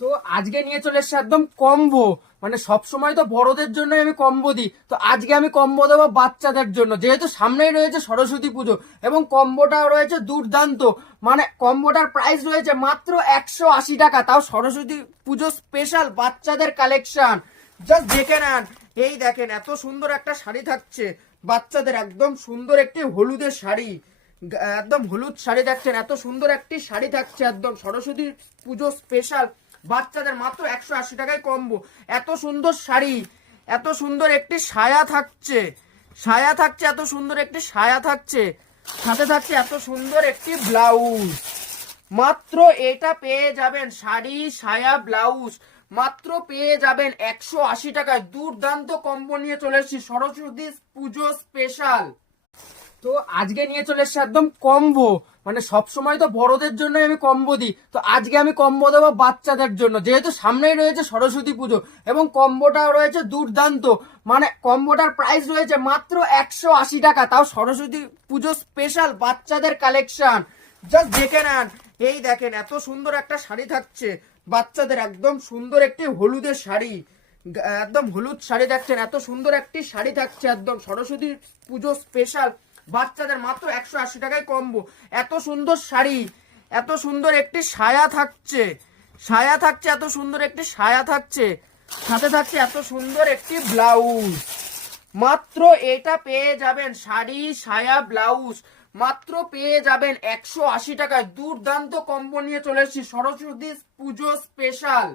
তো আজকে নিয়ে চলে এসেছে একদম কম্বো। মানে সবসময় তো বড়দের জন্য আমি কম্বো দিই, তো আজকে আমি কম্বো দেবো বাচ্চাদের জন্য, যেহেতু সামনেই রয়েছে সরস্বতী পুজো। এবং কম্বোটাও রয়েছে দুর্দান্ত। মানে কম্বোটার প্রাইস রয়েছে মাত্র 180 টাকা, তাও সরস্বতী পুজো স্পেশাল বাচ্চাদের কালেকশন। জাস্ট দেখে নেন। এই দেখেন, এত সুন্দর একটা শাড়ি থাকছে বাচ্চাদের, একদম সুন্দর একটি হলুদের শাড়ি। একদম হলুদ শাড়ি দেখছেন, এত সুন্দর একটি শাড়ি থাকছে একদম সরস্বতী পুজো স্পেশাল বাচ্চাদের, মাত্র 180 টাকায় কম্বো। এত সুন্দর শাড়ি, এত সুন্দর একটি সায়া থাকছে, সায়া থাকছে, এত সুন্দর একটি সায়া থাকছে, সাথে থাকছে এত সুন্দর একটি ব্লাউজ। মাত্র এটা পেয়ে যাবেন, শাড়ি সায়া ব্লাউজ মাত্র পেয়ে যাবেন 180 টাকায়। দুর্দান্ত কম্বো নিয়ে চলে এসেছি সরস্বতী পুজো স্পেশাল। তো আজকে নিয়ে চলে এসেছে একদম কম্বো। মানে সবসময় তো বড়দের জন্য আমি কম্বো দিই, তো আজকে আমি কম্বো দেবো বাচ্চাদের জন্য, যেহেতু সামনেই রয়েছে সরস্বতী পুজো। এবং কম্বোটাও রয়েছে দুর্দান্ত। মানে কম্বোটার প্রাইস রয়েছে মাত্র 180 টাকা, তাও সরস্বতী পুজো স্পেশাল বাচ্চাদের কালেকশন। জাস্ট দেখে নেন। এই দেখেন, এত সুন্দর একটা শাড়ি থাকছে বাচ্চাদের, একদম সুন্দর একটি হলুদের শাড়ি। একদম হলুদ শাড়ি দেখছেন, এত সুন্দর একটি শাড়ি থাকছে একদম সরস্বতী পুজো স্পেশাল বাচ্চাদের, মাত্র 180 টাকায় কম্বো। এত সুন্দর শাড়ি, এত সুন্দর একটি সায়া থাকছে, সায়া থাকছে, এত সুন্দর একটি সায়া থাকছে, সাথে থাকছে এত সুন্দর একটি ব্লাউজ। মাত্র এটা পেয়ে যাবেন, শাড়ি সায়া ব্লাউজ মাত্র পেয়ে যাবেন 180 টাকায়। দুর্দান্ত কম্বো নিয়ে চলে এসেছি সরস্বতী পুজো স্পেশাল।